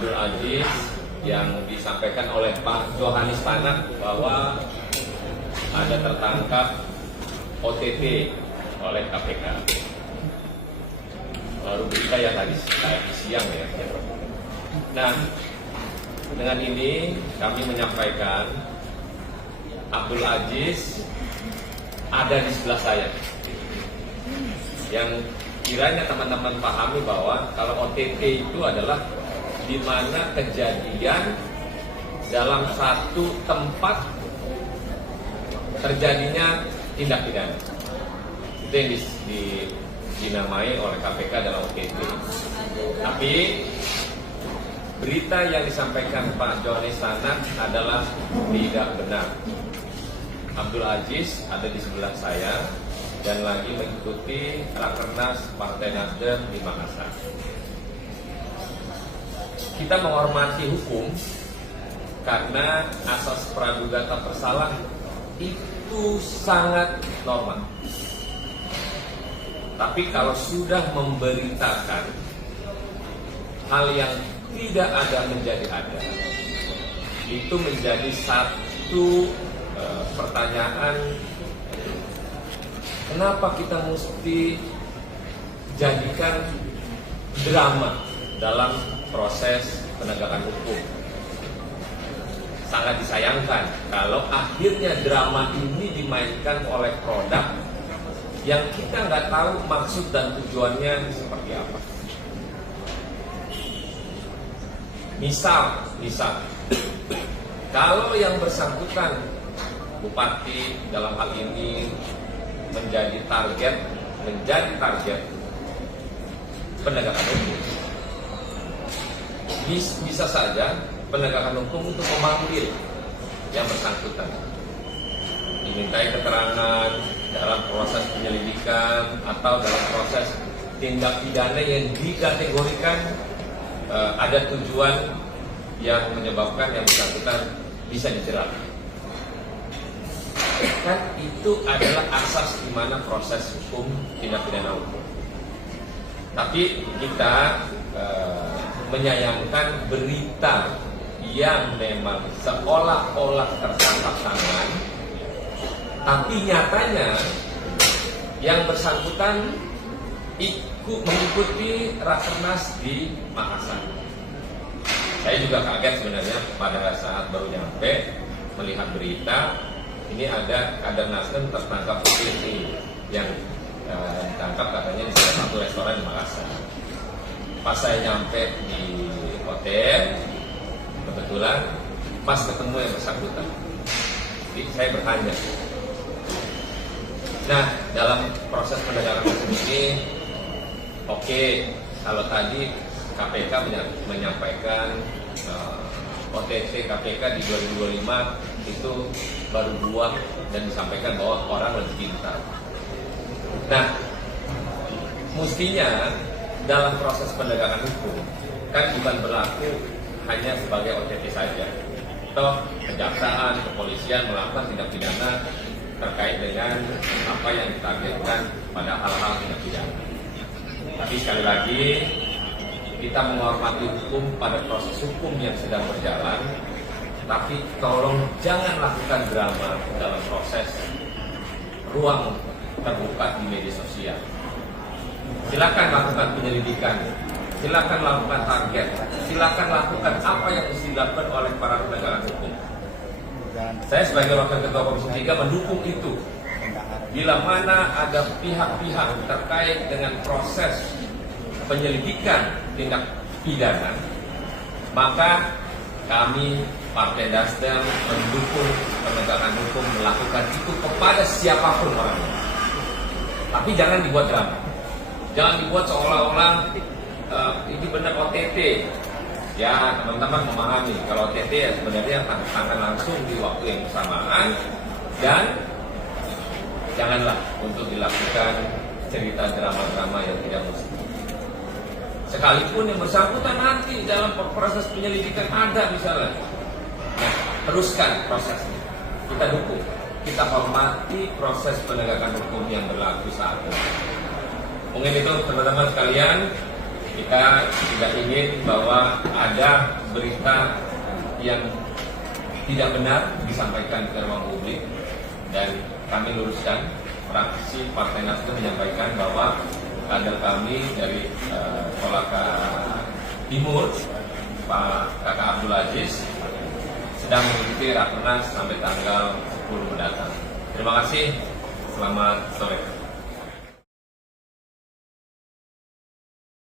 Abdul Aziz yang disampaikan oleh Pak Johanis Tanak bahwa ada tertangkap OTT oleh KPK. Baru berita ya tadi siang ya. Nah, dengan ini kami menyampaikan Abdul Aziz ada di sebelah saya. Yang kiranya teman-teman pahami bahwa kalau OTT itu adalah di mana kejadian dalam satu tempat terjadinya tindak pidana. Itu yang dinamai oleh KPK dalam OTT. Tapi berita yang disampaikan Pak Johanis Tanak adalah tidak benar. Abdul Aziz ada di sebelah saya dan lagi mengikuti Rakernas Partai Nasdem di Makassar. Kita menghormati hukum karena asas praduga tak bersalah itu sangat normal. Tapi kalau sudah memberitakan hal yang tidak ada menjadi ada, itu menjadi satu pertanyaan. Kenapa kita mesti jadikan drama dalam proses penegakan hukum? Sangat disayangkan kalau akhirnya drama ini dimainkan oleh produk yang kita nggak tahu maksud dan tujuannya seperti apa. Misal, kalau yang bersangkutan Bupati dalam hal ini menjadi target penegakan hukum. Bisa saja penegakan hukum untuk memanggil yang bersangkutan, dimintai keterangan dalam proses penyelidikan atau dalam proses tindak pidana yang dikategorikan ada tujuan yang menyebabkan yang bersangkutan bisa dijerat. Kan itu adalah asas di mana proses hukum tindak pidana hukum. Tapi kita menyayangkan berita yang memang seolah-olah tertangkap tangan, tapi nyatanya yang bersangkutan mengikuti Rakernas di Makassar. Saya juga kaget sebenarnya pada saat baru nyampe melihat berita. Ini ada kader Nasdem tertangkap polisi yang ditangkap katanya di salah satu restoran di Makassar. Pas saya nyampe di hotel, kebetulan pas ketemu yang bersangkutan, jadi saya bertanya. Nah, dalam proses penegakan hukum ini, oke, kalau tadi KPK menyampaikan OTT KPK di 2025 itu baru 2 dan disampaikan bahwa orang lebih pintar. Nah, mestinya dalam proses penegakan hukum kan bukan berlaku hanya sebagai OTT saja. Toh kejaksaan, kepolisian melakukan tindak pidana terkait dengan apa yang ditargetkan pada hal-hal tindak pidana. Tapi sekali lagi kita menghormati hukum pada proses hukum yang sedang berjalan. Tapi tolong jangan lakukan drama dalam proses ruang terbuka di media sosial. Silakan lakukan penyelidikan, silakan lakukan target, silakan lakukan apa yang mesti dilakukan oleh para penegakan hukum. Saya sebagai Wakil Ketua Komisi 3 mendukung itu. Bila mana ada pihak-pihak terkait dengan proses penyelidikan tindak pidana, maka kami Partai Nasdem mendukung penegakan hukum melakukan itu kepada siapapun orangnya. Tapi jangan dibuat drama, jangan dibuat seolah-olah ini benar OTT. Ya, teman-teman memahami kalau OTT ya sebenarnya tangan langsung di waktu yang bersamaan, dan janganlah untuk dilakukan cerita drama-drama yang tidak mesti. Sekalipun yang bersangkutan nanti dalam proses penyelidikan ada misalnya, nah, teruskan prosesnya. Kita dukung, kita hormati proses penegakan hukum yang berlaku saat ini. Mungkin itu teman-teman sekalian Kita tidak ingin bahwa ada berita yang tidak benar disampaikan ke ruang publik, dan kami luruskan. Fraksi Partai Nasdem menyampaikan bahwa kader kami dari Kolaka Timur, Pak Kakak Abdul Aziz, sedang mengikuti Rakernas sampai tanggal 10 mendatang. Terima kasih, selamat sore.